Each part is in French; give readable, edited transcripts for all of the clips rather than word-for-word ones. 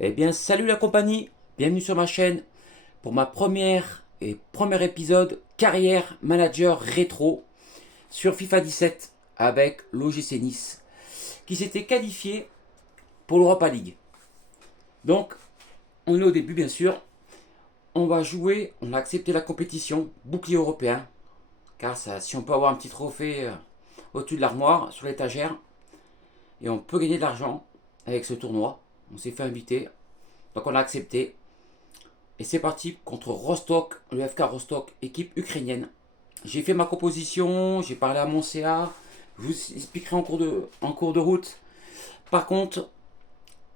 Eh bien, salut la compagnie, bienvenue sur ma chaîne pour ma premier épisode carrière manager rétro sur FIFA 17 avec l'OGC Nice qui s'était qualifié pour l'Europa League. Donc, on est au début bien sûr, on va jouer, on a accepté la compétition, bouclier européen, car ça, si on peut avoir un petit trophée au-dessus de l'armoire, sur l'étagère, et on peut gagner de l'argent avec ce tournoi, on s'est fait inviter, donc on a accepté. Et c'est parti contre Rostock, le FK Rostock, équipe ukrainienne. J'ai fait ma composition, j'ai parlé à mon CA, je vous expliquerai en cours de route. Par contre,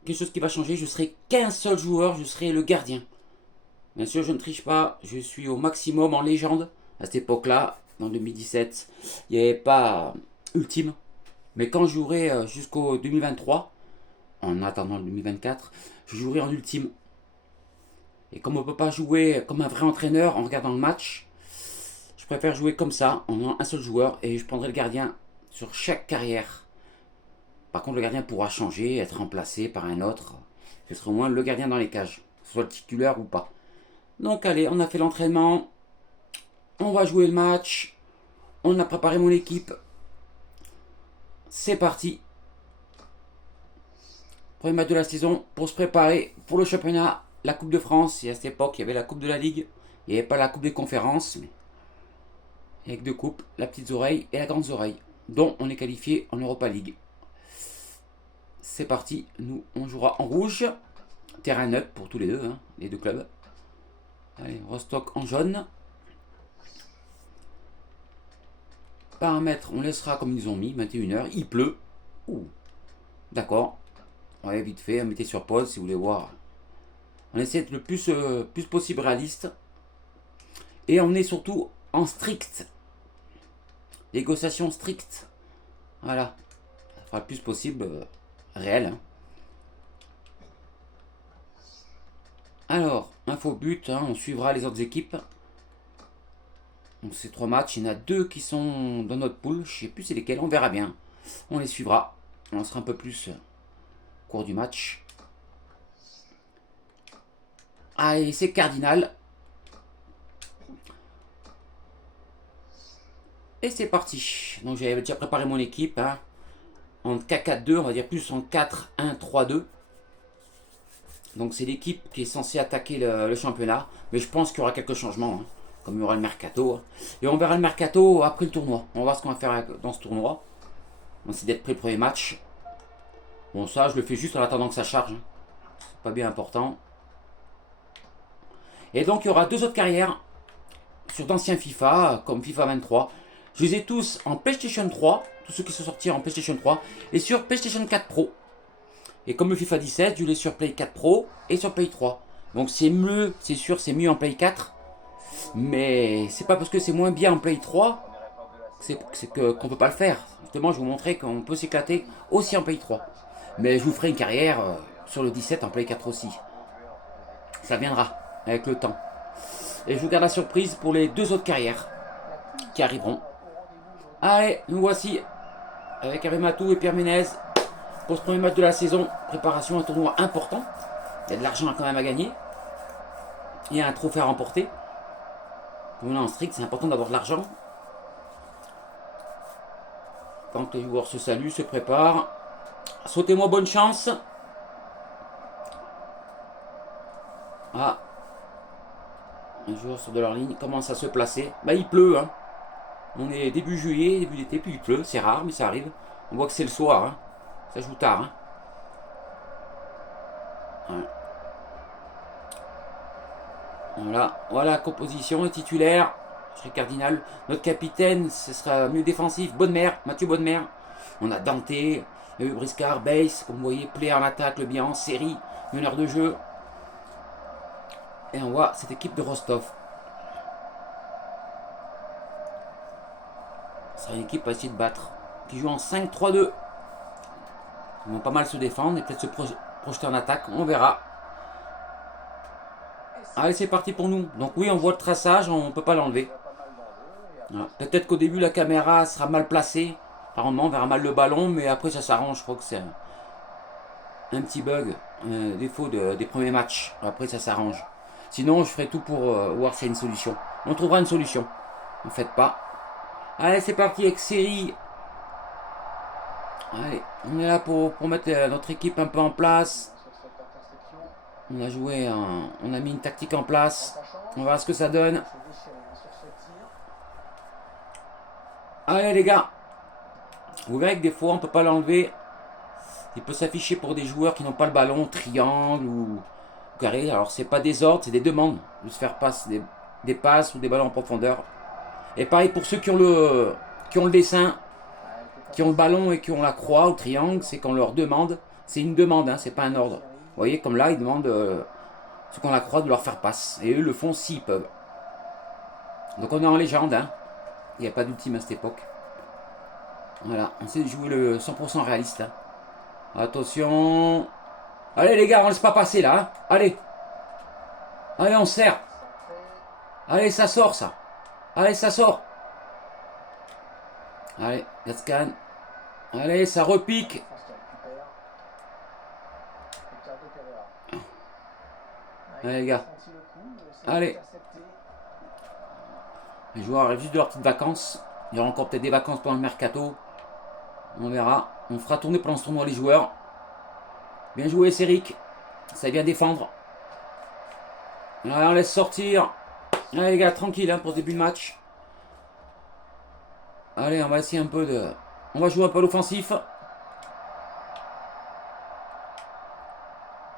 quelque chose qui va changer, je serai qu'un seul joueur, je serai le gardien. Bien sûr, je ne triche pas, je suis au maximum en légende. À cette époque-là, en 2017, il n'y avait pas ultime. Mais quand je jouerai jusqu'au 2023, en attendant le 2024, je jouerai en ultime. Et comme on ne peut pas jouer comme un vrai entraîneur en regardant le match, je préfère jouer comme ça, en ayant un seul joueur, et je prendrai le gardien sur chaque carrière. Par contre, le gardien pourra changer, être remplacé par un autre. Je serai au moins le gardien dans les cages, que ce soit le titulaire ou pas. Donc allez, on a fait l'entraînement, on va jouer le match, on a préparé mon équipe. C'est parti. Premier match de la saison pour se préparer pour le championnat, la Coupe de France. Et à cette époque, il y avait la Coupe de la Ligue, il n'y avait pas la Coupe des conférences. Avec deux coupes, la petite oreille et la grande oreille, dont on est qualifié en Europa League. C'est parti, nous on jouera en rouge, terrain neutre pour tous les deux, hein, les deux clubs. Allez, Rostock en jaune. Paramètres, on laissera comme ils ont mis, 21h, il pleut. Ouh, d'accord. Ouais, vite fait, mettez sur pause si vous voulez voir. On essaie d'être le plus possible réaliste. Et on est surtout en strict. Négociation stricte. Voilà. Ça fera le plus possible réel. Hein. Alors, info but, hein, on suivra les autres équipes. Donc ces trois matchs, il y en a deux qui sont dans notre pool. Je sais plus c'est lesquels, on verra bien. On les suivra. On en sera un peu plus au cours du match. Allez, c'est Cardinal. Et c'est parti. Donc j'avais déjà préparé mon équipe. Hein, en 4-4-2, on va dire plus en 4-1-3-2. Donc c'est l'équipe qui est censée attaquer le championnat. Mais je pense qu'il y aura quelques changements. Hein, comme il y aura le mercato. Et on verra le mercato après le tournoi. On va voir ce qu'on va faire dans ce tournoi. On essaie d'être prêt le premier match. Bon, ça, je le fais juste en attendant que ça charge. Hein. C'est pas bien important. Et donc, il y aura deux autres carrières sur d'anciens FIFA, comme FIFA 23. Je les ai tous en PlayStation 3, tous ceux qui sont sortis en PlayStation 3, et sur PlayStation 4 Pro. Et comme le FIFA 17, je l'ai sur Play 4 Pro et sur Play 3. Donc c'est mieux, c'est sûr, c'est mieux en Play 4. Mais c'est pas parce que c'est moins bien en Play 3 qu'on peut pas le faire. Justement, je vous montrer qu'on peut s'éclater aussi en Play 3. Mais je vous ferai une carrière sur le 17 en Play 4 aussi. Ça viendra avec le temps. Et je vous garde la surprise pour les deux autres carrières qui arriveront. Allez, nous voici avec Hervé Matou et Pierre Ménez pour ce premier match de la saison. Préparation à un tournoi important. Il y a de l'argent quand même à gagner. Il y a un trophée à remporter. Comme on est en strict, c'est important d'avoir de l'argent. Quand les joueurs se saluent, se préparent. Souhaitez-moi bonne chance. Ah, un joueur sur de leur ligne commence à se placer. Bah il pleut, hein. On est début juillet, début d'été, puis il pleut. C'est rare, mais ça arrive. On voit que c'est le soir, hein. Ça joue tard, hein. Ouais. Voilà, composition et titulaire. Je serai Cardinal. Notre capitaine, ce sera mieux défensif. Bonnemer, Mathieu Bonnemer. On a Dante, Briscard, Base, comme vous voyez, player en attaque, le bien en série, meneur de jeu. Et on voit cette équipe de Rostov. Ce sera une équipe à essayer de battre. Qui joue en 5-3-2. Ils vont pas mal se défendre et peut-être se projeter en attaque. On verra. Allez, c'est parti pour nous. Donc oui, on voit le traçage, on ne peut pas l'enlever. Voilà. Peut-être qu'au début, la caméra sera mal placée. Par moment, on verra mal le ballon, mais après, ça s'arrange. Je crois que un petit bug, un défaut des premiers matchs. Après, ça s'arrange. Sinon, je ferai tout pour voir s'il y a une solution. On trouvera une solution. Ne faites pas. Allez, c'est parti avec série. Allez, on est là pour mettre notre équipe un peu en place. On a joué, on a mis une tactique en place. On va voir ce que ça donne. Allez les gars. Vous verrez que des fois on peut pas l'enlever. Il peut s'afficher pour des joueurs qui n'ont pas le ballon, triangle ou carré. Alors c'est pas des ordres, c'est des demandes. De se faire passer des passes ou des ballons en profondeur. Et pareil pour ceux qui ont le dessin, qui ont le ballon et qui ont la croix ou triangle, c'est qu'on leur demande. C'est une demande, hein, c'est pas un ordre. Vous voyez, comme là, ils demandent ceux qui ont la croix de leur faire passe. Et eux le font s'ils peuvent. Donc on est en légende, hein. Il n'y a pas d'ultime à cette époque. Voilà, on sait jouer le 100% réaliste. Hein. Attention. Allez les gars, on laisse pas passer là. Hein. Allez. Allez, on serre. Allez, ça sort ça. Allez, ça sort. Allez, Gascan. Allez, ça repique. Allez les gars. Allez. Les joueurs arrivent juste de leurs petites vacances. Il y aura encore peut-être des vacances pendant le mercato. On verra. On fera tourner pendant ce tournoi les joueurs. Bien joué, Céric. Ça vient défendre. Allez, on laisse sortir. Allez les gars, tranquille hein, pour ce début de match. Allez, on va essayer un peu de... On va jouer un peu à l'offensif.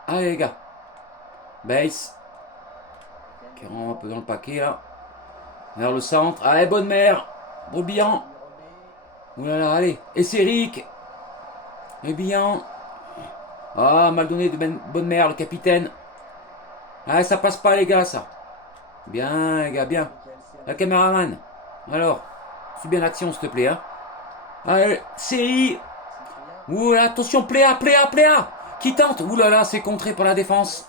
Allez les gars. Base. Qui rentre un peu dans le paquet là. Vers le centre. Allez, bonne mère. Bourbihan. Oulala, allez. Et Céric. Et bien. Ah, mal donné de bonne mère, le capitaine. Ah, ça passe pas les gars, ça. Bien, les gars, bien. La caméraman. Alors, suis bien l'action, s'il te plaît. Hein. Allez, série. Oula, attention, Pléa. Qui tente. Oulala, c'est contré par la défense.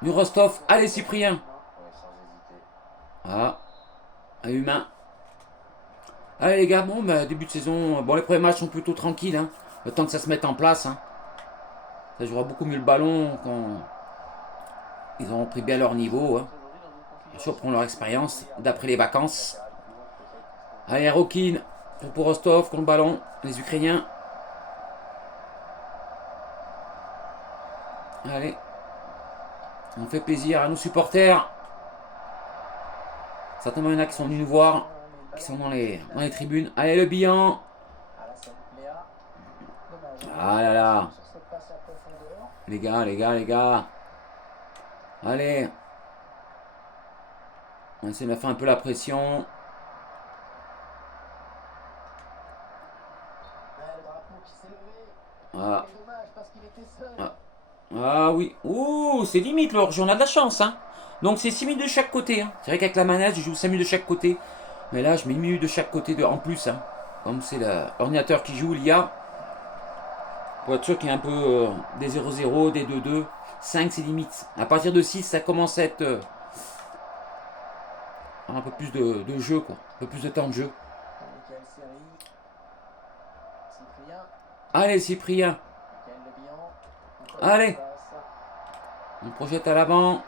Du Rostov. Allez, Cyprien. Ah, un humain. Allez, les gars, bon, bah, début de saison. Bon, les premiers matchs sont plutôt tranquilles. Hein. Le temps que ça se mette en place. Hein. Ça jouera beaucoup mieux le ballon quand ils auront pris bien leur niveau. Hein. Surprendre leur expérience d'après les vacances. Allez, Rokin pour Rostov contre le ballon. Les Ukrainiens. Allez. On fait plaisir à nos supporters. Certainement, il y en a qui sont venus nous voir. Qui sont dans les tribunes. Allez, le bilan. Ah là là. Les gars. Allez. On essaie de faire un peu la pression. Ah. Ah oui. Ouh, c'est limite l'orge. On a de la chance. Hein. Donc c'est 6 minutes de chaque côté. Hein. C'est vrai qu'avec la manette, je joue 5 minutes de chaque côté. Mais là, je mets 1 minute de chaque côté en plus. Hein. Comme c'est l'ordinateur qui joue, l'IA. Pour être sûr qu'il y a un peu des 0-0, des 2-2. 5, c'est limite. À partir de 6, ça commence à être un peu plus de jeu, quoi. Un peu plus de temps de jeu. Allez, Cyprien. Allez. On projette à l'avant.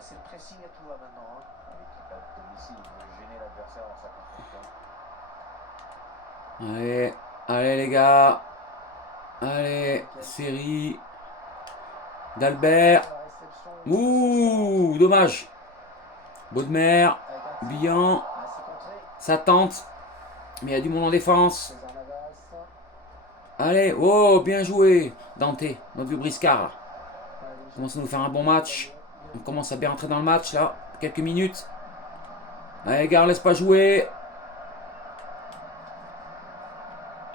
C'est le pressing à tout va maintenant. Hein. L'équipe à domicile veut gêner l'adversaire dans sa construction. Allez les gars. Allez, série. D'Albert. Ouh, dommage. Baudemer. Bihan. Ça tente. Mais il y a du monde en défense. Allez, oh, bien joué. Dante, notre vieux briscard. Commence à nous faire un bon match. On commence à bien entrer dans le match là. Quelques minutes. Allez les gars, on laisse pas jouer.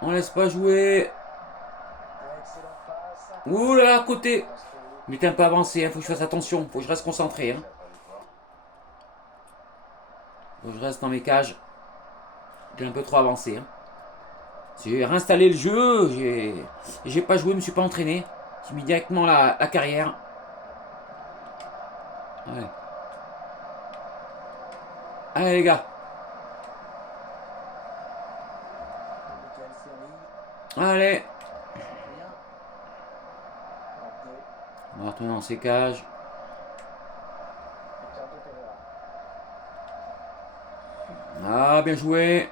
On laisse pas jouer. Ouh là là, côté. Il était un peu avancé, hein. Faut que je fasse attention. Faut que je reste concentré. Hein. Faut que je reste dans mes cages. J'ai un peu trop avancé. Hein. J'ai réinstallé le jeu. J'ai pas joué, je me suis pas entraîné. J'ai mis directement la carrière. Ouais. Allez les gars. Michael Seri. Allez. Cyprien. Raté. On va retourner dans ses cages. Ricardo Pereira. Ah, bien joué.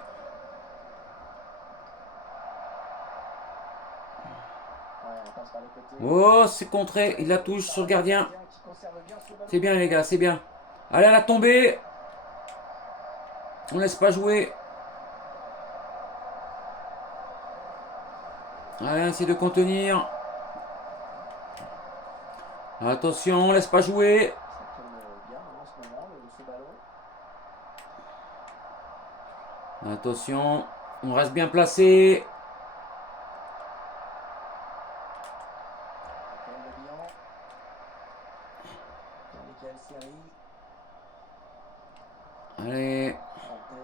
Ouais, on passe par les côtés. Oh, c'est contré. Il la touche sur le gardien. Qui conserve bien ce ballon. C'est bien les gars, c'est bien. Allez, à la tombée. On laisse pas jouer. Allez, essaye de contenir. Attention, on laisse pas jouer. Ça tourne bien en ce moment, ce ballon. Attention, on reste bien placé. Raphaël Lebihan. Michael Seri. Allez, Raté.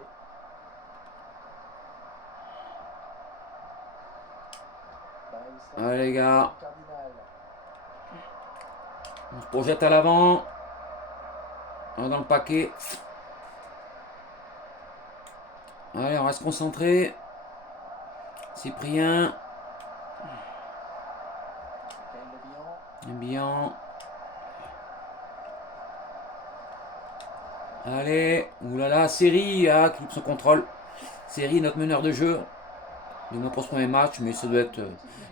Baïssa. allez les gars. Cardinal. On se projette à l'avant. On est dans le paquet. Allez, on reste concentré. Cyprien. Raphaël Lebihan. Bien. Allez, oulala, Série qui loupe son contrôle. Série, notre meneur de jeu. Demain pour ce premier match, mais ça doit être.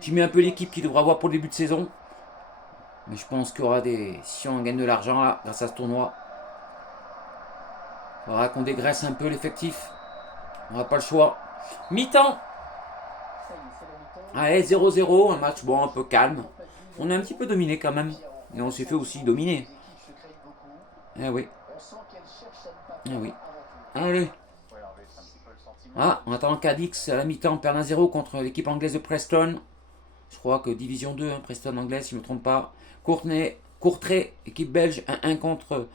J'ai mis un peu l'équipe qui devra avoir pour le début de saison. Mais je pense qu'il y aura des. Si on gagne de l'argent là, grâce à ce tournoi, il faudra qu'on dégraisse un peu l'effectif. On n'aura pas le choix. Mi-temps. Ça y est, c'est la mi-temps. Allez, 0-0, un match bon, un peu calme. On a un petit peu dominé quand même. Et on s'est fait aussi dominer. Les équipes se craignent beaucoup. Eh oui, On sent qu'elles cherchent à ne pas eh perdre oui. avant tout. Allez. Ouais, Hervé, c'est un petit peu le sentiment. Ah, en attendant Cadix à la mi-temps perd 1-0 contre l'équipe anglaise de Preston. Je crois que Division 2, hein, Preston anglaise, si je ne me trompe pas. Courtrai, équipe belge, 1-1 contre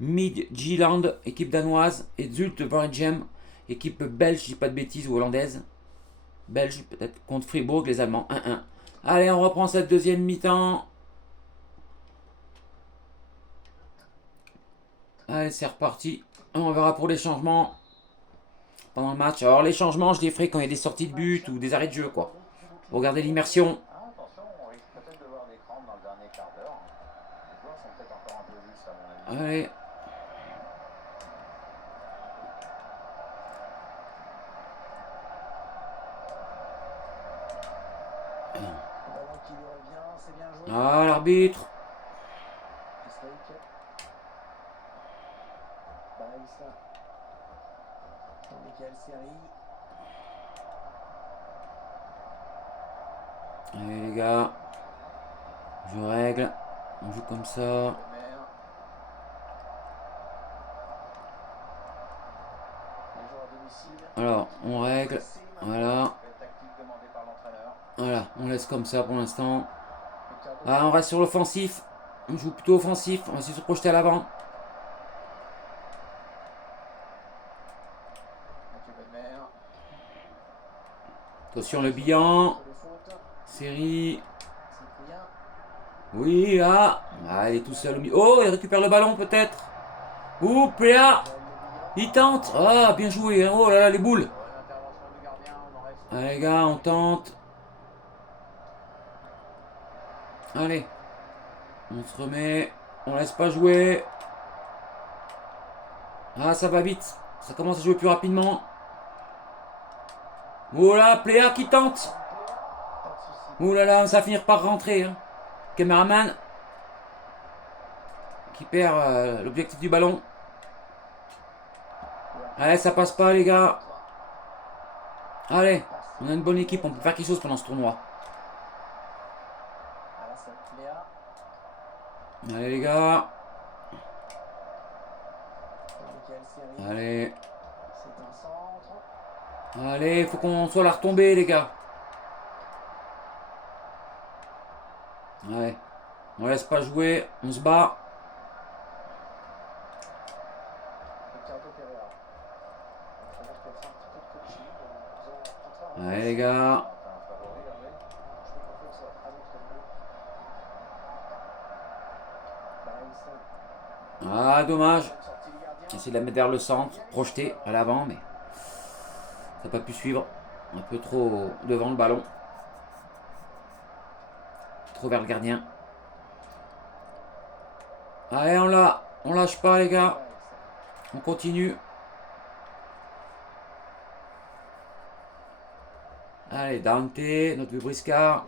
Midtjylland, équipe danoise. Et Zulte Waregem, équipe belge, je dis pas de bêtises, ou hollandaise. Belge, peut-être, contre Fribourg, les Allemands, 1-1. Allez, on reprend cette deuxième mi-temps. Allez, c'est reparti. On verra pour les changements pendant le match. Alors, les changements, je les ferai quand il y a des sorties de but ou des arrêts de jeu, quoi. Regardez l'immersion. Ah, attention, on risque peut-être de voir des crampes dans le dernier quart d'heure. Les joueurs sont peut-être encore un peu justes, à mon avis. Allez. Le ballon qui lui revient, c'est bien joué. Ah, l'arbitre. Steak. Baïssa. Michael Seri. Allez, les gars. Je règle. On joue comme ça. Lemaire. Les joueurs à domicile. Alors, on règle. Voilà. La tactique demandée par l'entraîneur. Voilà, on laisse comme ça pour l'instant. Ricardo Ah, on reste sur l'offensif. On joue plutôt offensif. On va essayer de se projeter à l'avant. Mathieu Lemaire. Attention, le bilan. Sur les fautes. Série. Cyprien. Oui, ah. Ah, il est tout seul au milieu. Oh, il récupère le ballon peut-être. Ouh, Pléa. Raphaël Lebihan. Il tente. Ah, bien joué. Hein. Oh là là, les boules. Bonne intervention du gardien, on en reste. Allez, les gars, on tente. Allez. On se remet. On laisse pas jouer. Ah, ça va vite. Ça commence à jouer plus rapidement. Oh là, Pléa qui tente. Pas de soucis. Oh là là, ça va finir par rentrer. Hein. Caméraman. Qui perd l'objectif du ballon. Allez, ça passe pas, les gars. Allez, on a une bonne équipe. On peut faire quelque chose pendant ce tournoi. Alassane Pléa. Allez, les gars. Michael Seri. Allez. C'est un centre. Allez, faut qu'on soit à la retombée, les gars. Ouais. On laisse pas jouer. On se bat. Ricardo Pereira. L'entraîneur peut faire un petit peu de coaching en faisant contrairement. Allez, les gars. T'as un favori, Hervé? Je fais confiance à notre mieux. Baïssa. Ah, dommage. Bonne sortie du gardien. Essayer de la mettre vers le centre, projeter à l'avant, mais ça n'a pas pu suivre. Un peu trop devant le ballon. Trop vers le gardien. Allez, on lâche pas les gars. On continue. Allez, Dante, notre vieux briscard.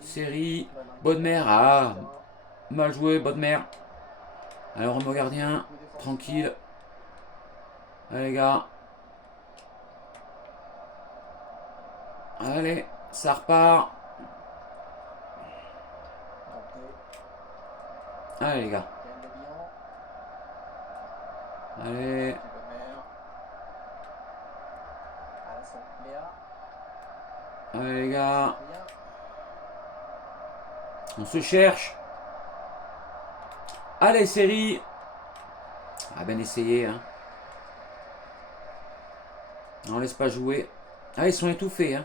Série. Bonne mère. Ah, mal joué, bonne mère. Alors, on au gardien. Tranquille. Allez, les gars. Allez, ça repart. Allez, les gars. Allez. Allez, les gars. On se cherche. Allez, série. Ah, bien essayé, hein. On laisse pas jouer. Ah, ils sont étouffés, hein.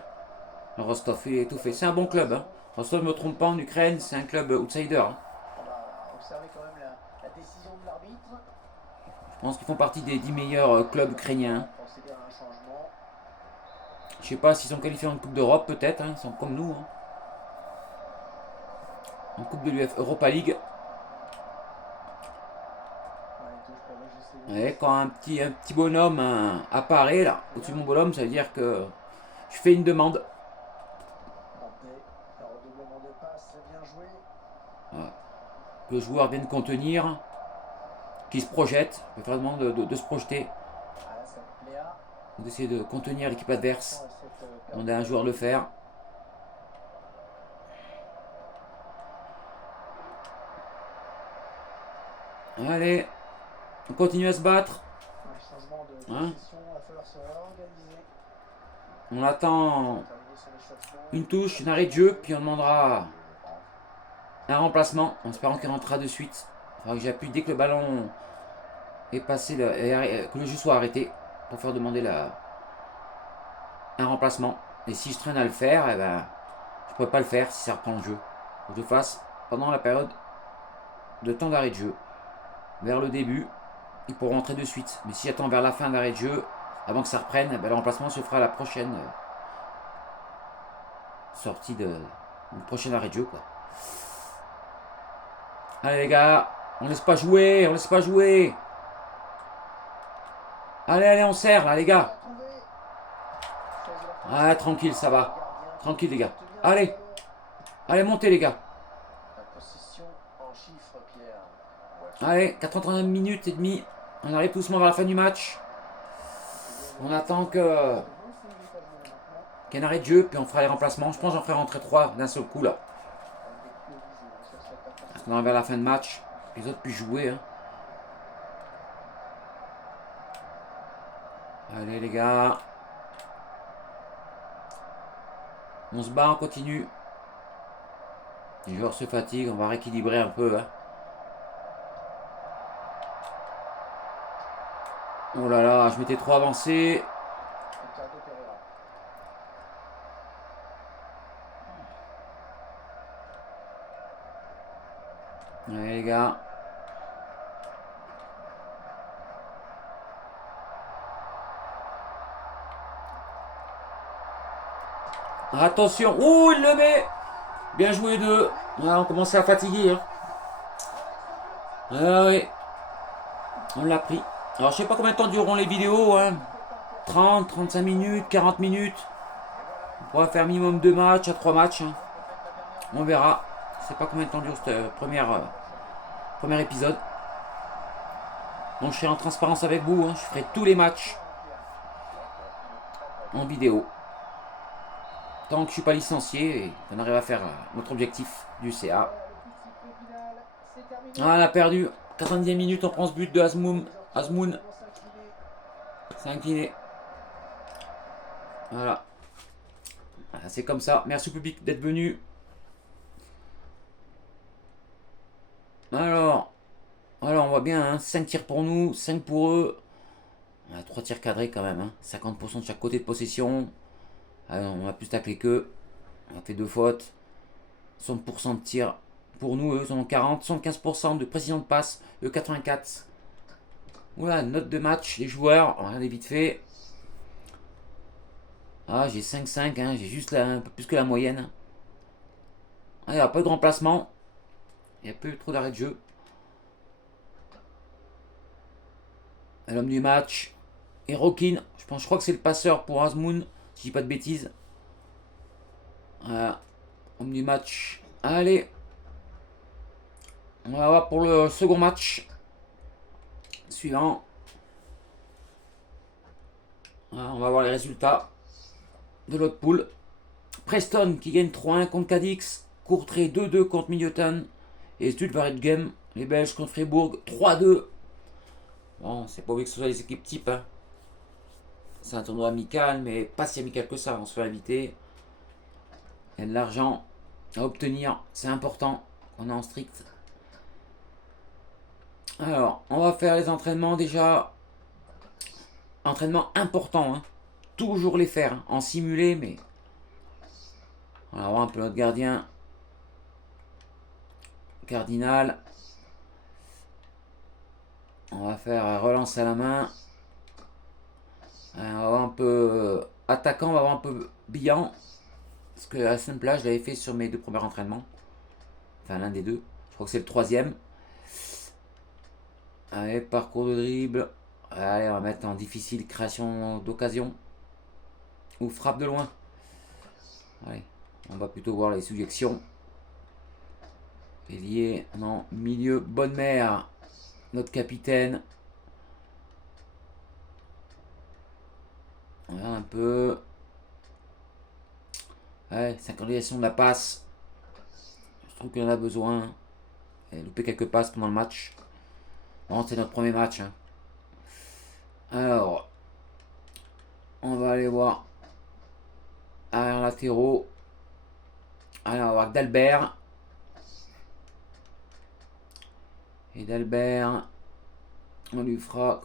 Le Rostov, il est étouffé. C'est un bon club, hein. Rostov, ne me trompe pas, en Ukraine, c'est un club outsider, hein. On va observer quand même la décision de l'arbitre. Je pense qu'ils font partie des 10 meilleurs clubs ukrainiens, hein. Procéder à un changement. Je sais pas s'ils sont qualifiés en Coupe d'Europe, peut-être, hein. Ils sont comme nous, hein. En Coupe de l'UEFA Europa League. Ouais, quand un petit bonhomme apparaît là, au-dessus de mon bonhomme, ça veut dire que je fais une demande. Ouais. Que le joueur vienne contenir, qu'il se projette, il peut faire demande de se projeter. D'essayer de contenir l'équipe adverse. Demander à un joueur de le faire. Allez, on continue à se battre. Hein? On attend une touche, un arrêt de jeu, puis on demandera un remplacement, en espérant qu'il rentrera de suite. Il faudra que j'appuie dès que le ballon est passé, que le jeu soit arrêté, pour faire demander un remplacement. Et si je traîne à le faire, eh ben, je ne pourrais pas le faire si ça reprend le jeu. Faut que je le fasse pendant la période de temps d'arrêt de jeu. Vers le début, il pourra rentrer de suite. Mais si j'attends vers la fin d'arrêt de jeu, avant que ça reprenne, eh ben, le remplacement se fera à la prochaine sortie le prochain arrêt de jeu, quoi. Allez les gars, on laisse pas jouer, on laisse pas jouer. Allez, on serre là les gars. Ah, tranquille, ça va. Tranquille les gars. Allez, montez les gars. Allez, 89 minutes et demie. On arrive tout doucement vers la fin du match. On attend qu'il y ait un arrêt de jeu, puis on fera les remplacements. Je pense que j'en ferai rentrer 3 d'un seul coup là. Parce qu'on arrive vers la fin de match. Les autres puissent jouer. Hein. Allez les gars. On se bat, on continue. Les joueurs se fatiguent, on va rééquilibrer un peu. Hein. Oh là là, je m'étais trop avancé. Allez les gars. Attention. Ouh, il le met. Bien joué deux. Ah, on commençait à fatiguer. Hein. Ah oui. On l'a pris. Alors je sais pas combien de temps dureront les vidéos. Hein. 30, 35 minutes, 40 minutes. On pourra faire minimum 2 matchs à 3 matchs. Hein. On verra. Je sais pas combien de temps dure ce premier épisode. Donc je serai en transparence avec vous. Hein. Je ferai tous les matchs en vidéo. Tant que je suis pas licencié et qu'on arrive à faire notre objectif du CA. Ah, on a perdu. 90e minute, on prend ce but de Azmoun. C'est incliné. Voilà. C'est comme ça. Merci au public d'être venu. Alors, on voit bien, hein, 5 tirs pour nous, 5 pour eux. On a 3 tirs cadrés quand même. Hein, 50% de chaque côté de possession. Alors, on a plus taclé qu'eux. On a fait 2 fautes. 60% de tirs pour nous, eux, ils en ont 40. 75% de précision de passe, eux 84. Voilà, note de match des joueurs. On va regarder vite fait. Ah, j'ai 5-5, hein, j'ai juste un peu plus que la moyenne. Ah, il n'y a pas de remplacement. Il n'y a pas eu trop d'arrêt de jeu. L'homme du match. Et Rokin. Je crois que c'est le passeur pour Asmoun. Si je dis pas de bêtises. Voilà. Homme du match. Allez. On va voir pour le second match. Suivant. Voilà, on va voir les résultats de l'autre poule. Preston qui gagne 3-1 contre Cadix. Courtrai 2-2 contre Middelton. Et Stutvaretgem, les Belges contre Fribourg 3-2. Bon, c'est pas obligé que ce soit les équipes types. Hein. C'est un tournoi amical, mais pas si amical que ça. On se fait inviter. Il y a de l'argent à obtenir. C'est important. On est en strict. Alors, on va faire les entraînements déjà. Entraînements importants. Hein. Toujours les faire. Hein. En simulé, mais. On va voir un peu notre gardien. Cardinal. On va faire relance à la main. On va voir un peu attaquant, on va voir un peu bilan. Parce que la semaine là, je l'avais fait sur mes 2 premiers entraînements. Enfin, l'un des 2. Je crois que c'est le 3e. Allez, parcours de dribble. Allez, on va mettre en difficile création d'occasion. Ou frappe de loin. Allez, on va plutôt voir les suggestions. Ailier, non, milieu, bonne mère. Notre capitaine. On regarde un peu. Ouais, synchronisation de la passe. Je trouve qu'il en a besoin. Il a loupé quelques passes pendant le match. Bon, c'est notre premier match. Hein. Alors, on va aller voir arrière latéraux. Allez, on va voir d'Albert. Et d'Albert, on lui fera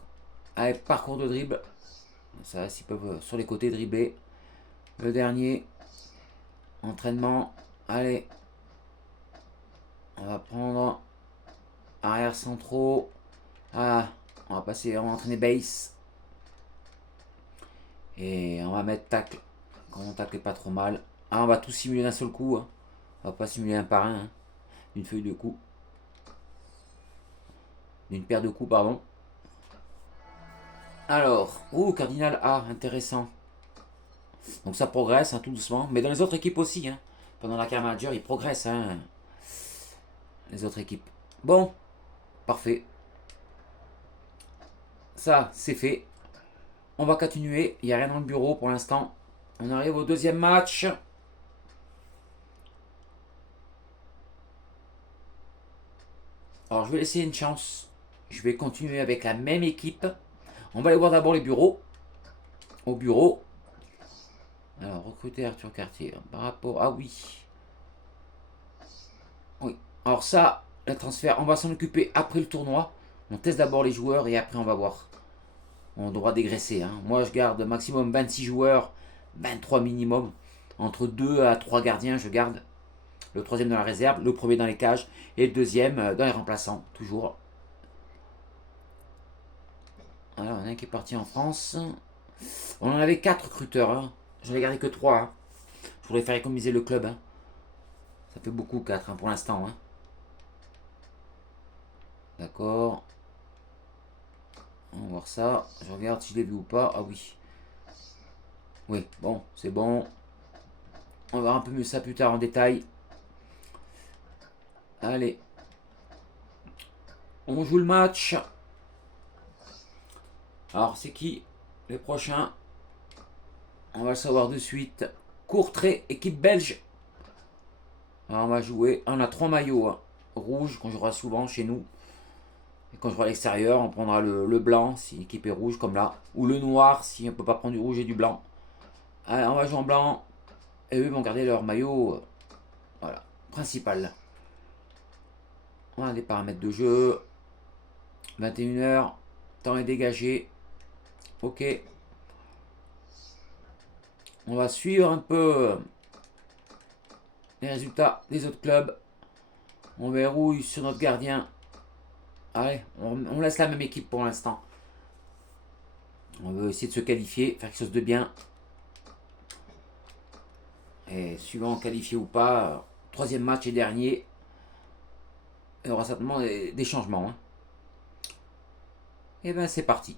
allez, parcours de dribble. Ça, s'ils peuvent sur les côtés dribbler. Le dernier, entraînement. Allez, on va prendre arrière centraux. Ah, on va passer, on va entraîner base. Et on va mettre tacle. Quand on tacle pas trop mal. Ah, on va tout simuler d'un seul coup. Hein. On va pas simuler un par un. Hein. D'une feuille de coups. D'une paire de coups, pardon. Alors, Cardinal A, intéressant. Donc ça progresse, hein, tout doucement. Mais dans les autres équipes aussi. Hein. Pendant la carrière manager, ils progressent. Hein. Les autres équipes. Bon, parfait. Ça, c'est fait. On va continuer. Il n'y a rien dans le bureau pour l'instant. On arrive au deuxième match. Alors, je vais laisser une chance. Je vais continuer avec la même équipe. On va aller voir d'abord les bureaux. Au bureau. Alors, recruter Arthur Cartier. Par rapport. Ah oui. Oui. Alors, ça, le transfert, on va s'en occuper après le tournoi. On teste d'abord les joueurs et après, on va voir. On devra dégraisser. Hein. Moi, je garde maximum 26 joueurs. 23 minimum. Entre 2 à 3 gardiens, je garde. Le troisième dans la réserve, le premier dans les cages et le deuxième dans les remplaçants, toujours. Alors, il y en a un qui est parti en France. On en avait 4 recruteurs. Hein. J'en ai gardé que 3. Hein. Je voudrais faire économiser le club. Hein. Ça fait beaucoup 4 hein, pour l'instant. Hein. D'accord. On va voir ça. Je regarde si je l'ai vu ou pas. Ah oui. Oui, bon, c'est bon. On va voir un peu mieux ça plus tard en détail. Allez. On joue le match. Alors, c'est qui les prochains? On va le savoir de suite. Courtrai, équipe belge. Alors, on va jouer. On a 3 maillots. Hein. Rouge, qu'on jouera souvent chez nous. Et quand je jouera à l'extérieur, on prendra le blanc si l'équipe est rouge, comme là. Ou le noir si on ne peut pas prendre du rouge et du blanc. Allez, on va jouer en blanc. Et eux vont garder leur maillot. Voilà, principal. On a des paramètres de jeu. 21h. Temps est dégagé. Ok. On va suivre un peu les résultats des autres clubs. On verrouille sur notre gardien. Allez, on laisse la même équipe pour l'instant. On veut essayer de se qualifier, faire quelque chose de bien. Et suivant qualifié ou pas, troisième match et dernier, il y aura certainement des changements. Hein. Et ben c'est parti.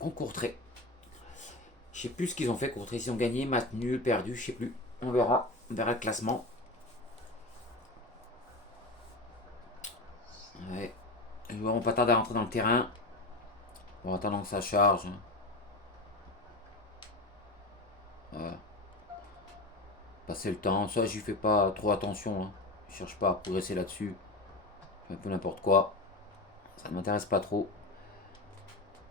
On Courtrai. Je sais plus ce qu'ils ont fait, Courtrai. S'ils ont gagné, match nul, perdu, je sais plus. On verra. On verra le classement. Ouais. Les joueurs vont pas tarder à rentrer dans le terrain. En attendant que ça charge. Voilà. Passer le temps. Ça, j'y fais pas trop attention. Hein. Je cherche pas à progresser là-dessus. Je fais un peu n'importe quoi. Ça ne m'intéresse pas trop.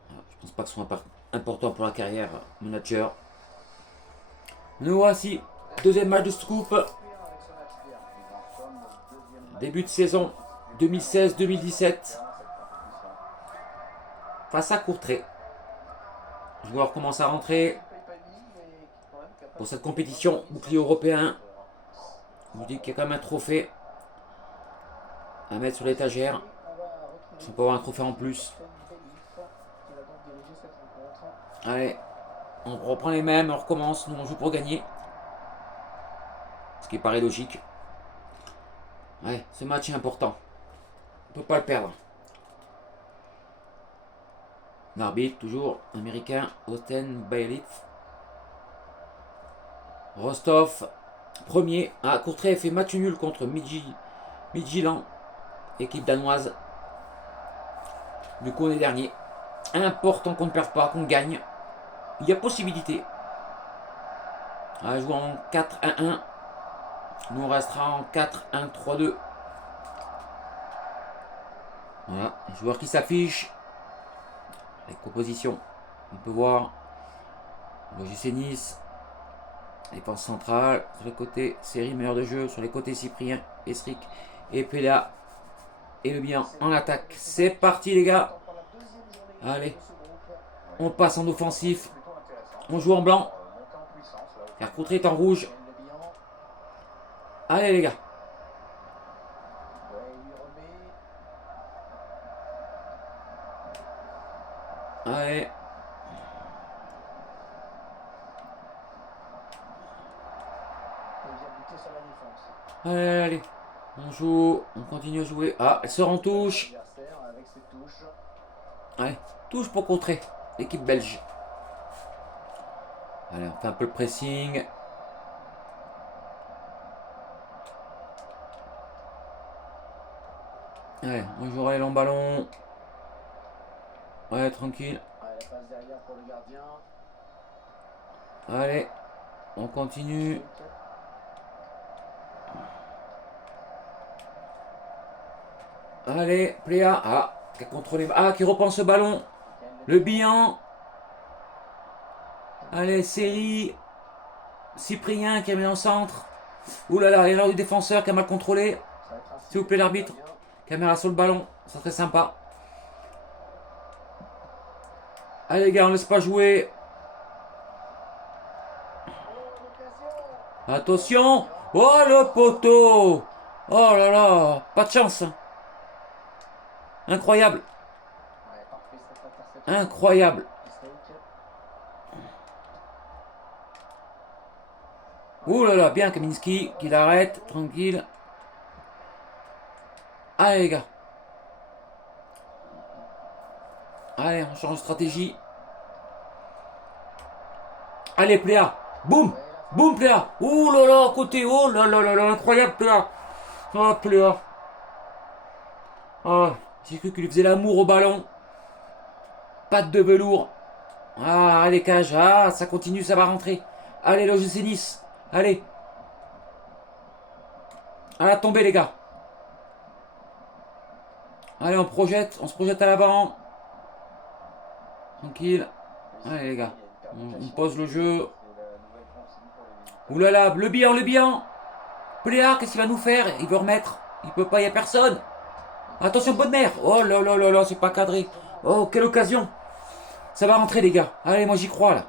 Je pense pas que ce soit important pour la carrière manager. Nous voici. Deuxième match de scoop. Début de saison 2016-2017. Face à Courtrai. Les joueurs commencent à rentrer pour cette compétition bouclier européen. Je vous dis qu'il y a quand même un trophée à mettre sur l'étagère. Si on peut avoir un trophée en plus. Allez, on reprend les mêmes, on recommence. Nous on joue pour gagner. Ce qui paraît logique. Ouais, ce match est important. On ne peut pas le perdre. L'arbitre, toujours américain, Austin Bailiff. Rostov, premier. Ah, Courtrai fait match nul contre Midtjylland, équipe danoise. Du coup, on est dernier. Important qu'on ne perde pas, qu'on gagne. Il y a possibilité. On va jouer en 4-1-1. Nous, on restera en 4-1-3-2. Voilà, les joueurs qui s'affichent. Les compositions. On peut voir. L'OGC Nice. Défense centrale. Sur les côtés, série meilleur de jeu. Sur les côtés, Cyprien, Esric et Pella. Et le bien en attaque. C'est parti, les gars. Allez. On passe en offensif. On joue en blanc. Car Courtrai est en rouge. Allez, les gars. Allez. Allez, allez. On joue. On continue à jouer. Ah, elle sort en touche. Allez. Touche pour Courtrai. L'équipe belge. Allez, on fait un peu le pressing. Allez, on jouera les longs ballons. Ouais, tranquille. Allez, on continue. Allez, Pléa. Ah, qui a contrôlé. Ah, qui reprend ce ballon. Le bilan. Allez, série. Cyprien qui a mis en centre. Ouh là là, erreur du défenseur qui a mal contrôlé. S'il vous plaît, l'arbitre. Caméra sur le ballon. Ça serait sympa. Allez, les gars, on laisse pas jouer. Attention. Oh, le poteau. Oh là là. Pas de chance. Incroyable. Incroyable. Ouh là là, bien Kaminski qui l'arrête, tranquille. Allez les gars. Allez, on change de stratégie. Allez Pléa. Boum. Boum Pléa. Ouh là là, côté. Oh là là là là, incroyable Pléa. Oh Pléa. Oh, j'ai cru qu'il lui faisait l'amour au ballon. Patte de velours. Ah, allez cage. Ah, ça continue, ça va rentrer. Allez, l'OGC Nice. Allez. À la tombée, les gars. Allez, on se projette à l'avant. Tranquille. Allez, les gars. On pose le jeu. Ouh là là, le bilan. Pléa, qu'est-ce qu'il va nous faire? Il veut remettre. Il peut pas, il n'y a personne. Attention, bonne mère. Oh là là là là, c'est pas cadré. Oh, quelle occasion. Ça va rentrer, les gars. Allez, moi j'y crois, là.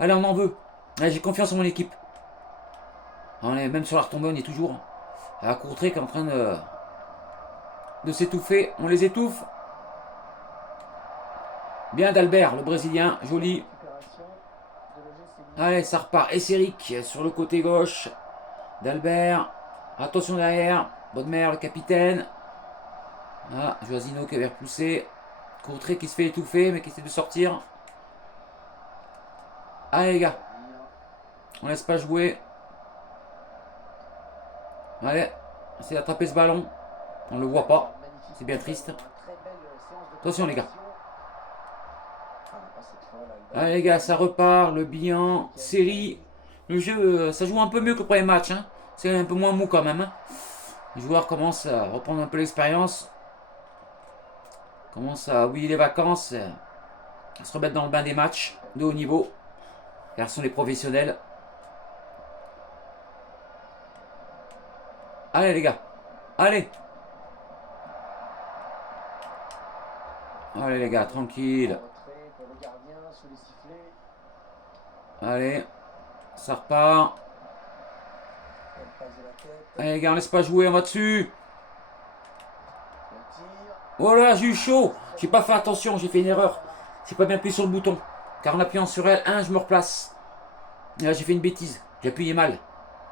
Allez, on en veut. Allez, j'ai confiance en mon équipe. Allez, même sur la retombée, on y est toujours. À Courtrai qui est en train de s'étouffer. On les étouffe. Bien d'Albert, le Brésilien. Joli. Récupération de l'OGC Nice. Allez, ça repart. Et Eric sur le côté gauche d'Albert. Attention derrière. Bodmer, le capitaine. Ah, Joasino qui avait repoussé. Courtrai qui se fait étouffer, mais qui essaie de sortir. Allez, les gars. On laisse pas jouer. Allez, essayez d'attraper ce ballon. On le voit pas. C'est bien triste. Attention, les gars. Allez, les gars, ça repart. Le bilan. Série. Le jeu, ça joue un peu mieux que le premier match. Hein. C'est un peu moins mou quand même. Hein. Les joueurs commencent à reprendre un peu l'expérience. Commencent à oublier les vacances. À se remettre dans le bain des matchs de haut niveau. Car ce sont les professionnels. Allez, les gars. Allez. Allez, les gars, tranquille. Allez. Ça repart. Allez, les gars, on laisse pas jouer, on va dessus. Oh là, j'ai eu chaud. J'ai pas fait attention, j'ai fait une erreur. J'ai pas bien appuyé sur le bouton. Car en appuyant sur L1, je me replace. Et là, j'ai fait une bêtise. J'ai appuyé mal.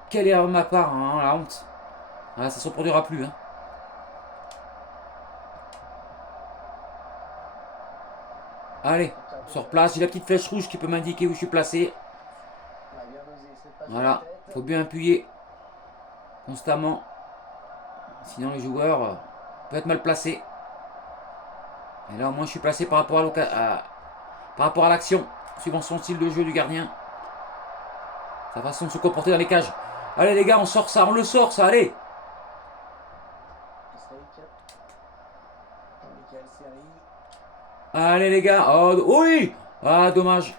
Quelle erreur de ma part, hein, la honte. Ah, ça se reproduira plus. Hein. Allez, on se replace. J'ai la petite flèche rouge qui peut m'indiquer où je suis placé. Voilà, faut bien appuyer constamment. Sinon, les joueurs peuvent être mal placés. Et là, au moins, je suis placé par rapport à l'action, suivant son style de jeu du gardien. Sa façon de se comporter dans les cages. Allez, les gars, on sort ça, on le sort ça, allez. Allez, les gars. Oh, oui. Ah, dommage.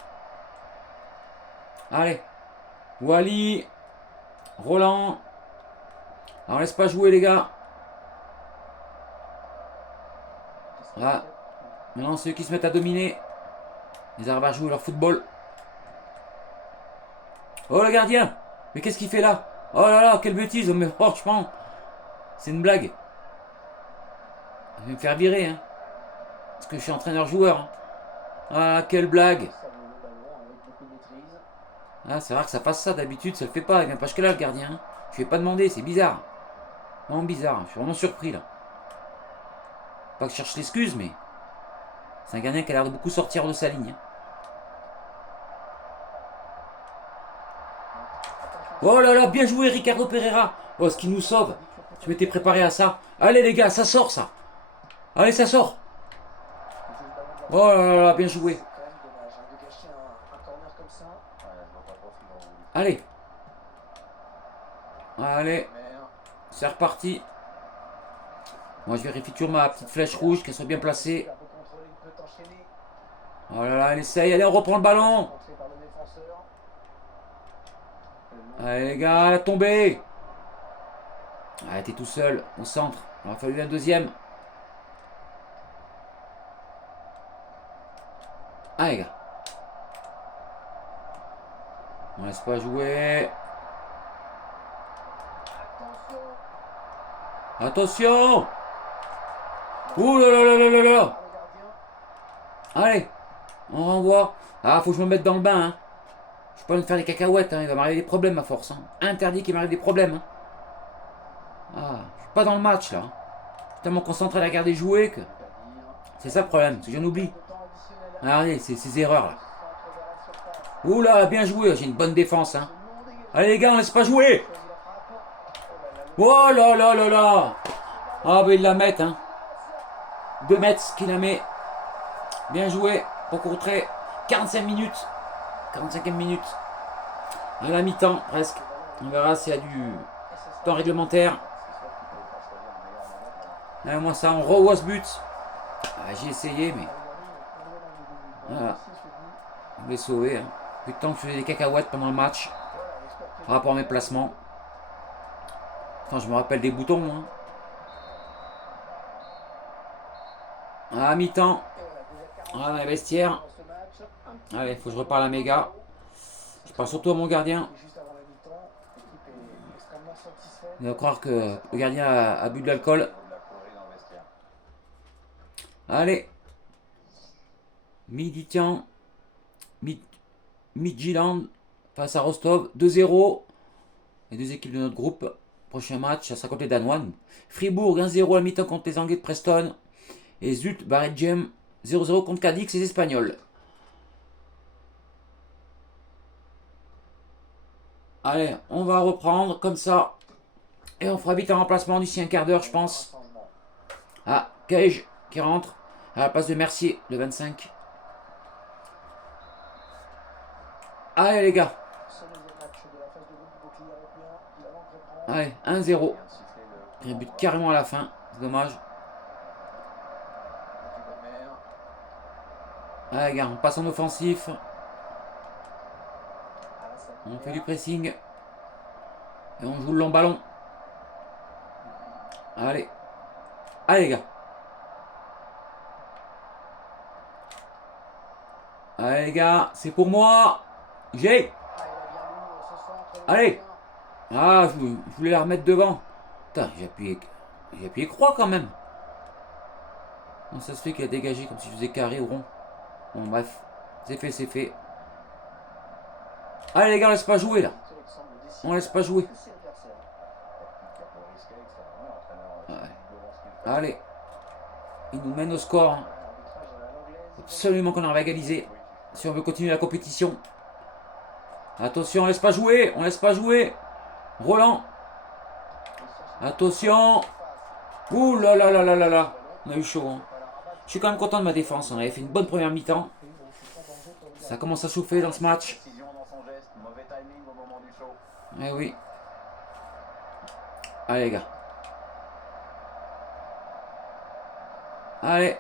Allez. Wally. Roland. On laisse pas jouer, les gars. Ah. Maintenant, c'est eux qui se mettent à dominer. Ils arrivent à jouer leur football. Oh, le gardien. Mais qu'est-ce qu'il fait là? Oh là là, quelle bêtise. Mais franchement, c'est une blague. Il va me faire virer, hein. Parce que je suis entraîneur-joueur. Hein. Ah, quelle blague. Ah, c'est rare que ça fasse ça. D'habitude, ça le fait pas. Il vient pas jusque là, le gardien. Hein. Je vais pas demander, c'est bizarre. Vraiment bizarre. Je suis vraiment surpris, là. Pas que je cherche l'excuse, mais... c'est un gardien qui a l'air de beaucoup sortir de sa ligne. Hein. Oh là là, bien joué, Ricardo Pereira. Oh, ce qui nous sauve. Je m'étais préparé à ça. Allez, les gars, ça sort, ça. Allez, ça sort. Oh là là, bien joué. Allez. Allez. C'est reparti. Moi, je vérifie toujours ma petite flèche rouge, qu'elle soit bien placée. Oh là là, elle essaye. Allez, on reprend le ballon. Allez, les gars, elle a tombé. Ah, t'es tout seul, au centre. Il aurait fallu un deuxième. Ah, les gars. On laisse pas jouer. Attention. Ouh là là là là là là. Allez. On renvoie. Ah, faut que je me mette dans le bain. Hein. Je peux pas me faire des cacahuètes. Hein. Il va m'arriver des problèmes à force. Hein. Interdit qu'il m'arrive des problèmes. Hein. Ah, je suis pas dans le match là. Je suis tellement concentré à la regarder jouer que... c'est ça le problème, c'est que j'en oublie. Regardez, ces erreurs là. Oula, bien joué, j'ai une bonne défense. Hein. Allez les gars, on laisse pas jouer. Oh là là là là. Ah bah il la met. Hein. 2 mètres qu'il la met. Bien joué pour Courtrai. 45 minutes. 45e minute. À la mi-temps presque. On verra s'il y a du temps réglementaire. Là, moi ça, on revoit ce but. Ah, j'ai essayé mais... voilà. Je voulais sauver. Hein. Plus de temps que je faisais des cacahuètes pendant le match. Par rapport à mes placements. Enfin, je me rappelle des boutons. Hein. À mi-temps. Voilà, dans les vestiaires. Allez, faut que je reparle à mes gars. Je parle surtout à mon gardien. Il va croire que le gardien a bu de l'alcool. Allez. Midtjylland Midtjylland face à Rostov, 2-0. Les deux équipes de notre groupe. Prochain match, ça sera contre les Danois. Fribourg, 1-0 à la mi-temps contre les Anglais de Preston. Et Zult, Barret-Gem, 0-0 contre Cadix, les Espagnols. Allez, on va reprendre comme ça. Et on fera vite un remplacement d'ici un quart d'heure, je pense. Ah, Cage qui rentre à la place de Mercier, le 25. Allez les gars. Allez, 1-0. Un but carrément à la fin, c'est dommage. Allez les gars, on passe en offensif. On fait du pressing. Et on joue le long ballon. Allez. Allez les gars. Allez les gars, c'est pour moi. J'ai. Allez. Ah, je voulais la remettre devant. Putain, j'ai appuyé croix quand même. Non, ça se fait qu'il a dégagé comme si je faisais carré ou rond. Bon, bref. C'est fait, c'est fait. Allez les gars, on laisse pas jouer là. On laisse pas jouer. Ouais. Allez. Il nous mène au score. Hein. Absolument qu'on arrive à égaliser. Si on veut continuer la compétition. Attention, on laisse pas jouer. On laisse pas jouer. Roland. Attention. Ouh là là là là là là. On a eu chaud. Hein. Je suis quand même content de ma défense. On avait fait une bonne première mi-temps. Ça commence à chauffer dans ce match. Eh oui. Allez les gars. Allez.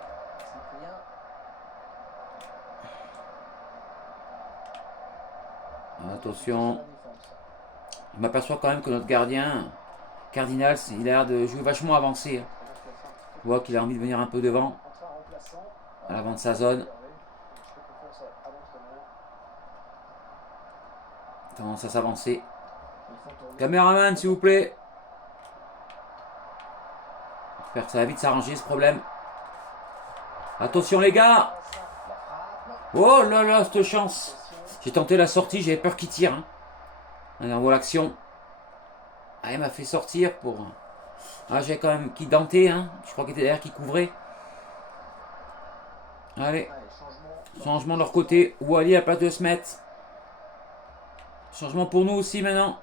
Attention. Je m'aperçois quand même que notre gardien, Cardinal, il a l'air de jouer vachement avancé. Je vois qu'il a envie de venir un peu devant. À l'avant de sa zone. Tendance à s'avancer. Caméraman, s'il vous plaît. J'espère que ça va vite s'arranger ce problème. Attention les gars. Oh là là, cette chance. J'ai tenté la sortie, j'avais peur qu'il tire. Hein. Allez, on voit l'action. Ah, il m'a fait sortir pour... Ah, j'ai quand même qui dentait. Hein. Je crois qu'il était derrière qui couvrait. Allez. Changement de leur côté. Wally à la place de se mettre. Changement pour nous aussi maintenant.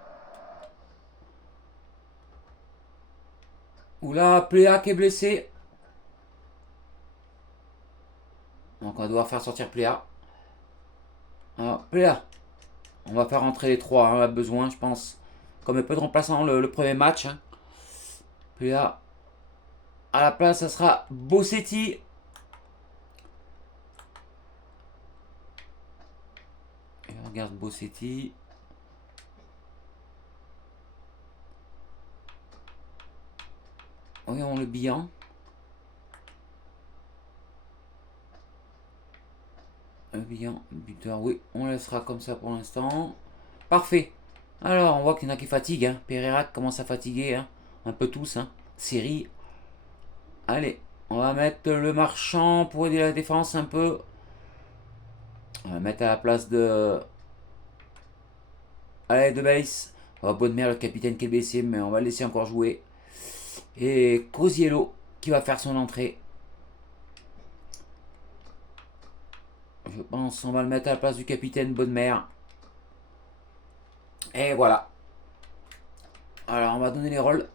Oula, Pléa qui est blessé. Donc on va devoir faire sortir Pléa. Alors, Pléa. On va faire rentrer les trois. Hein, on a besoin, je pense. Comme il y a peu de remplaçants le premier match. Hein. Pléa. À la place, ça sera Bossetti. Et on regarde Bossetti. Voyons le bilan. Un bilan, buteur, oui, on laissera comme ça pour l'instant. Parfait. Alors, on voit qu'il y en a qui fatiguent. Hein. Pereira commence à fatiguer. Hein. Un peu tous. Hein. Série. Allez, on va mettre le marchand pour aider la défense un peu. On va mettre à la place de... Allez, de base. Oh, bonne mère, le capitaine qui est blessé, mais on va le laisser encore jouer. Et Cosiello qui va faire son entrée. Je pense qu'on va le mettre à la place du capitaine Bonne-Mère. Et voilà. Alors on va donner les rôles.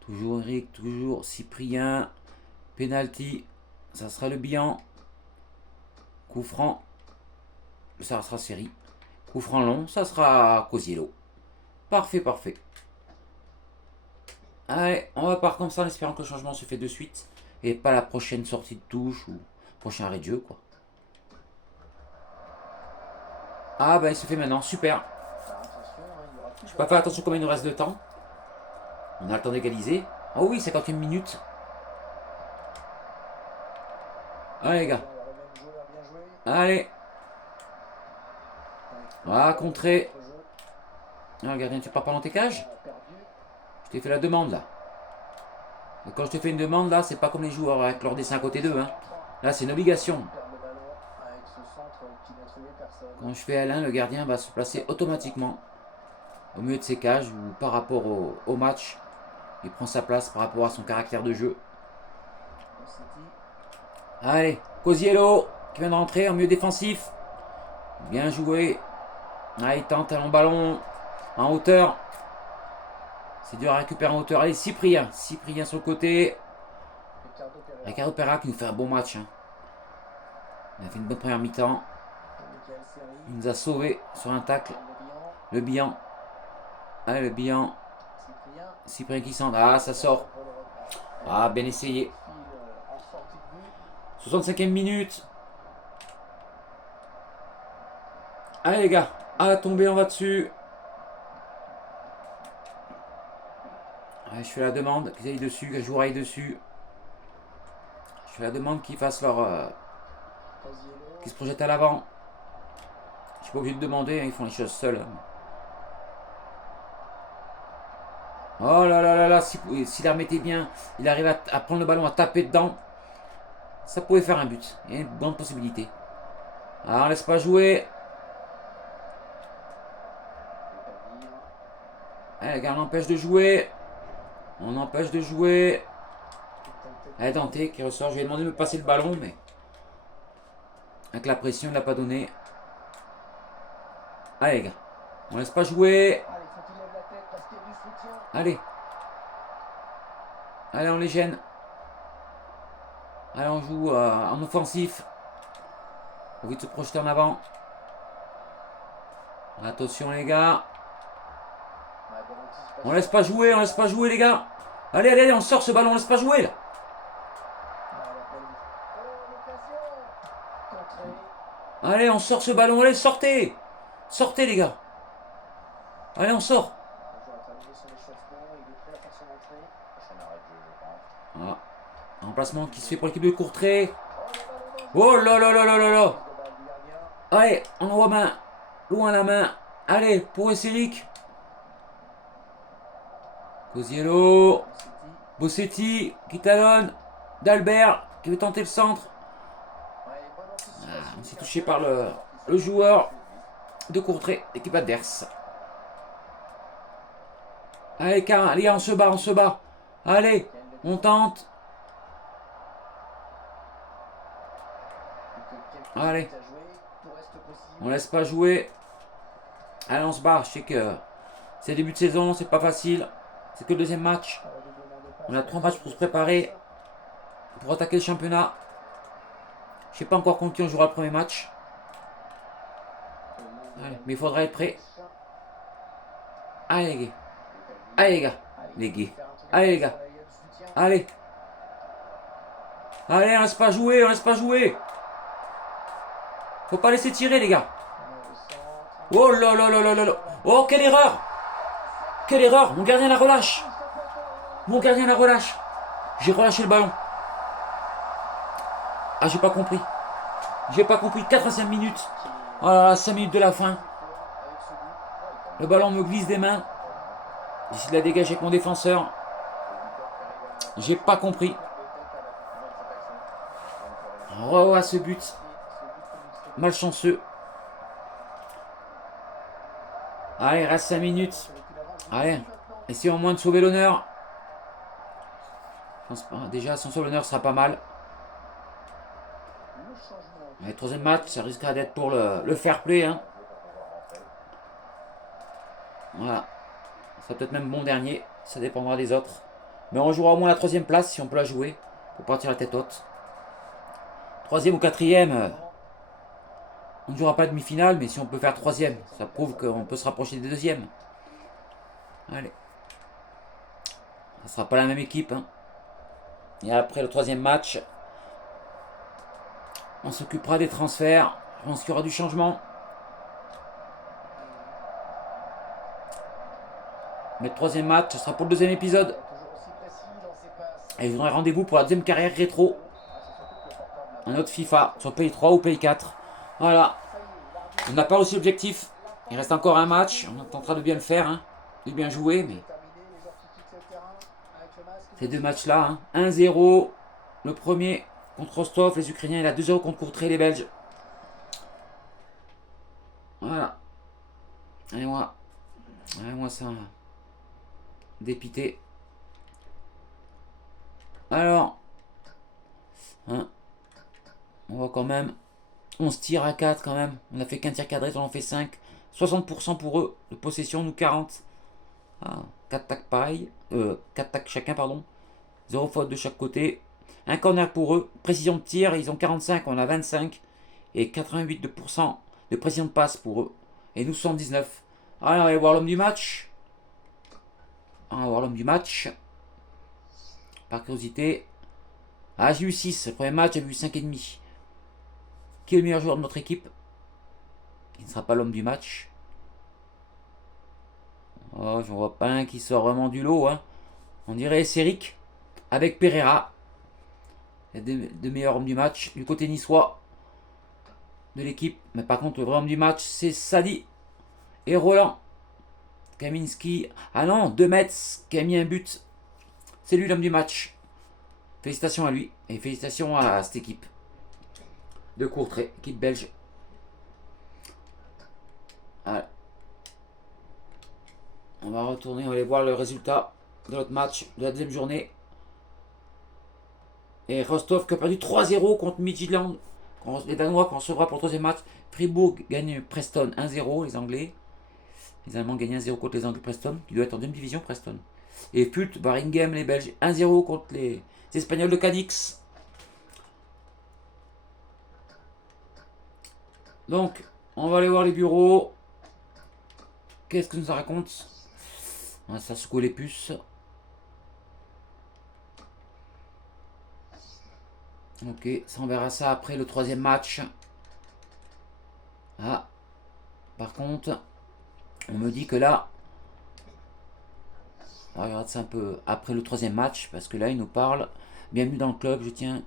Toujours Eric, toujours Cyprien. Penalty. Ça sera le bilan. Coup franc. Ça sera série. Coup franc long. Ça sera Cosiello. Parfait, parfait. Allez, on va partir comme ça en espérant que le changement se fait de suite. Et pas la prochaine sortie de touche ou prochain arrêt de jeu, quoi. Ah bah il se fait maintenant, super. Je peux pas faire attention combien il nous reste de temps. On a le temps d'égaliser. Oh oui, 51 minutes. Allez les gars. Allez. Voilà, contré. Ah, le gardien, tu pars pas dans tes cages? Je t'ai fait la demande là. Et quand je te fais une demande là, c'est pas comme les joueurs avec leur dessin à côté d'eux. Hein. Là, c'est une obligation. Il perd le ballon avec ce centre qui n'a trouvé personne. Quand je fais L1, le gardien va se placer automatiquement au milieu de ses cages ou par rapport au match. Il prend sa place par rapport à son caractère de jeu. City. Allez, Cosiello qui vient de rentrer en milieu défensif. Bien joué. Ah, il tente un long ballon en hauteur. C'est dur à récupérer en hauteur. Allez, Cyprien. Cyprien sur le côté. Ricardo Pereira. Ricardo Pereira qui nous fait un bon match. Hein. Il a fait une bonne première mi-temps. Michael Seri. Il nous a sauvés sur un tacle. Le Bihan. Le bilan. Allez, le bilan. Cyprien. Cyprien qui sent. Ah, ça sort. Pour le reprendre. Ah, bien essayé. File en sortie de but. 65e minute. Allez les gars. À la tombée, on va dessus. Allez, je fais la demande qu'ils aillent dessus, que le joueur aille dessus. Je fais la demande qu'ils fassent leur... Cosiello. qu'ils se projettent à l'avant. Je suis pas obligé de demander, hein, ils font les choses seuls. Oh là là là là, s'il la remettait bien, il arrive à prendre le ballon, à taper dedans. Ça pouvait faire un but. Il y a une bonne possibilité. Ah, on laisse pas jouer. Allez, le gars, on empêche de jouer. On empêche de jouer. Allez, Dante qui ressort. Je lui ai demandé de me passer le ballon, mais avec la pression, il n'a pas donné. Allez, les gars. On laisse pas jouer. Allez, faut qu'il lève la tête parce qu'il y a du soutien. Allez. Allez, on les gêne. Allez, on joue en offensif. On va vite se projeter en avant. Attention, les gars. On laisse pas jouer, les gars. Allez, allez, allez, on sort ce ballon, on laisse pas jouer, là. Allez, on sort ce ballon, allez, sortez. Sortez, les gars. Allez, on sort. Voilà. Remplacement qui se fait pour l'équipe de Courtrai. Oh là là là là là là. Allez, on envoie main. Loin la main. Allez, pour Esseric. Cosiello. Bossetti qui talonne. D'Albert qui veut tenter le centre. On s'est touché par le joueur de Courtrai, équipe adverse. Allez, les gars, on se bat, on se bat. Allez, on tente. Allez. On laisse pas jouer. Allez, on se bat. Je sais que c'est début de saison, c'est pas facile. C'est que le deuxième match. On a 3 matchs pour se préparer. Pour attaquer le championnat. Je sais pas encore contre qui on jouera le premier match. Allez, mais il faudra être prêt. Allez les gars. Allez les gars. Les gars. Allez les gars. Allez. Allez, on laisse pas jouer, on laisse pas jouer. Faut pas laisser tirer les gars. Oh là là là là là là. Oh, quelle erreur. Quelle erreur. Mon gardien la relâche. Mon gardien la relâche. J'ai relâché le ballon. Ah, j'ai pas compris. J'ai pas compris. 85 minutes. Oh là là, 5 minutes de la fin. Le ballon me glisse des mains. J'essaie de la dégager avec mon défenseur. J'ai pas compris. Oh, à ce but. Malchanceux. Allez, il reste 5 minutes. Allez, essayons au moins de sauver l'honneur. Je pense pas. Déjà, si on sauve l'honneur, ce sera pas mal. Allez, troisième match, ça risquera d'être pour le fair play. Hein. Voilà. Ça sera peut-être même bon dernier. Ça dépendra des autres. Mais on jouera au moins la troisième place si on peut la jouer. Pour partir la tête haute. Troisième ou quatrième. On ne jouera pas demi-finale, mais si on peut faire troisième, ça prouve qu'on peut se rapprocher des deuxièmes. Allez. Ça ne sera pas la même équipe. Hein. Et après le troisième match, on s'occupera des transferts. Je pense qu'il y aura du changement. Mais le troisième match, ce sera pour le deuxième épisode. Et je vous donnerai rendez-vous pour la deuxième carrière rétro. Un autre FIFA, sur Pays 3 ou Pays 4. Voilà. On n'a pas aussi l'objectif. Il reste encore un match. On tentera de bien le faire. Hein. De bien jouer. Mais ces deux matchs-là. Hein. 1-0. Le premier. contre Rostov. Les Ukrainiens, il a 2-0 contre Courtrai, les Belges. Voilà. Allez, moi ça. Dépité. Alors. Hein, on voit quand même. On se tire à 4 quand même. On a fait qu'un tir cadré, on en fait 5. 60% pour eux de possession, nous 40. Ah, 4 tacs pareil. 4 tacs chacun, pardon. 0 faute de chaque côté. Un corner pour eux. Précision de tir, ils ont 45, on a 25. Et 88% de précision de passe pour eux. Et nous 79. Alors, on va voir l'homme du match. On va voir l'homme du match. Par curiosité. Ah, j'ai eu 6. Le premier match, j'ai eu 5,5. Qui est le meilleur joueur de notre équipe? Il ne sera pas l'homme du match. Oh, j'en vois pas un qui sort vraiment du lot. Hein. On dirait Céric avec Pereira. Il y a deux meilleurs hommes du match. Du côté niçois de l'équipe. Mais par contre, le vrai homme du match, c'est Sadi et Roland. Kaminski. Ah non, 2 mètres qui a mis un but. C'est lui l'homme du match. Félicitations à lui. Et félicitations à cette équipe de Courtrai, équipe belge. Voilà. On va retourner, on va aller voir le résultat de notre match de la deuxième journée. Et Rostov qui a perdu 3-0 contre Midtjylland. Les Danois qu'on recevra pour le troisième match. Fribourg gagne Preston 1-0, les Anglais. Les Allemands gagnent 1-0 contre les Anglais Preston, qui doit être en deuxième division Preston. Et Pult, Baringhem, les Belges 1-0 contre les Espagnols de Cadix. Donc, on va aller voir les bureaux. Qu'est-ce que nous ça raconte? Ça secoue les puces. Ok, ça on verra ça après le troisième match. Ah, par contre, on me dit que là, on regarde ça un peu après le troisième match, parce que là il nous parle. Bienvenue dans le club, je tiens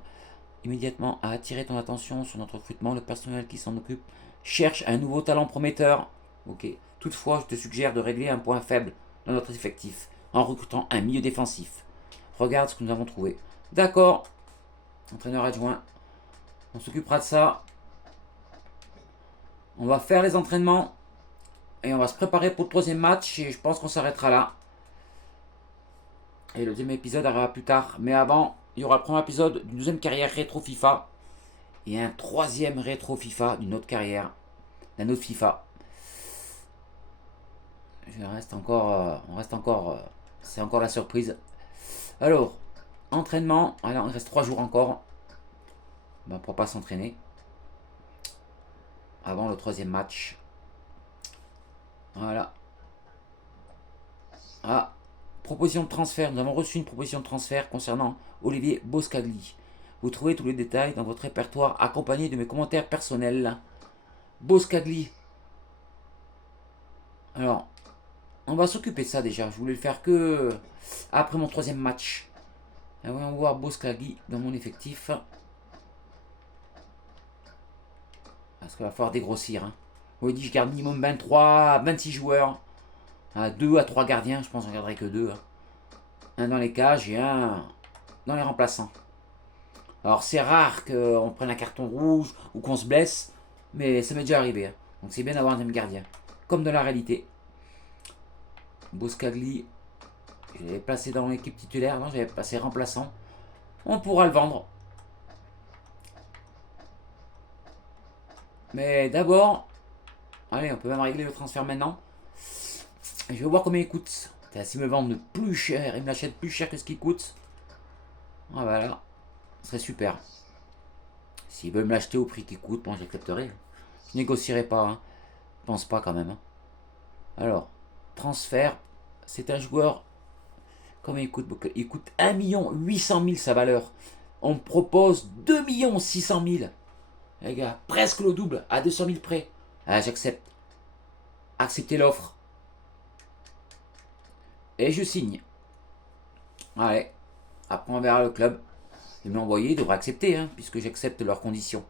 immédiatement à attirer ton attention sur notre recrutement. Le personnel qui s'en occupe cherche un nouveau talent prometteur. Ok, toutefois, je te suggère de régler un point faible dans notre effectif en recrutant un milieu défensif. Regarde ce que nous avons trouvé. D'accord, entraîneur adjoint, on s'occupera de ça. On va faire les entraînements et on va se préparer pour le troisième match et je pense qu'on s'arrêtera là. Et le deuxième épisode arrivera plus tard. Mais avant, il y aura le premier épisode d'une deuxième carrière rétro FIFA et un troisième rétro FIFA d'une autre carrière, d'un autre FIFA. On reste encore, c'est encore la surprise. Alors, entraînement. Alors, il reste 3 jours encore. On ne pourra pas s'entraîner avant le troisième match. Voilà. Ah, proposition de transfert. Nous avons reçu une proposition de transfert concernant Olivier Boscagli. Vous trouvez tous les détails dans votre répertoire accompagné de mes commentaires personnels. Boscagli. Alors, on va s'occuper de ça déjà. Je voulais le faire que après mon troisième match. Alors, on va voir Boscagli dans mon effectif. Parce qu'il va falloir dégrossir. Hein. On dit je garde minimum 23, 26 joueurs. 2 à 3 gardiens, je pense que j'en garderai que 2. Hein. Un dans les cages et un dans les remplaçants. Alors c'est rare qu'on prenne un carton rouge ou qu'on se blesse, mais ça m'est déjà arrivé. Hein. Donc c'est bien d'avoir un même gardien. Comme dans la réalité. Boscagli, je l'avais placé dans l'équipe titulaire, non, j'avais passé remplaçant. On pourra le vendre. Mais d'abord, allez, on peut même régler le transfert maintenant. Je vais voir combien il coûte. S'il me vendent plus cher, il me l'achète plus cher que ce qu'il coûte. Ah voilà, ce serait super. S'ils veulent me l'acheter au prix qu'il coûte, bon j'accepterai. Je négocierai pas, hein. Je pense pas quand même. Hein. Alors, transfert, c'est un joueur. Combien il coûte? Il coûte 1 800 000 sa valeur. On me propose 2 600 000. Les gars, presque le double, à 200 000 près. Ah, j'accepte. Acceptez l'offre. Et je signe. Allez. Après, on verra le club. Ils me l'ont envoyé, ils devraient accepter, hein, puisque j'accepte leurs conditions.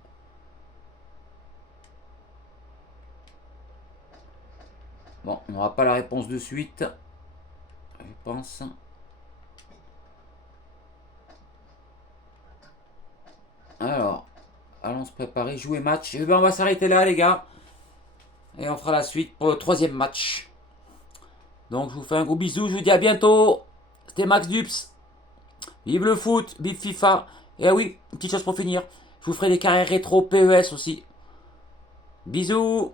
Bon, on n'aura pas la réponse de suite. Je pense. se préparer, jouer match. Et ben, on va s'arrêter là, les gars. Et on fera la suite pour le 3e match. Donc, je vous fais un gros bisou. Je vous dis à bientôt. C'était Max Dups. Vive le foot, vive FIFA. Et ah oui, une petite chose pour finir. Je vous ferai des carrières rétro PES aussi. Bisous.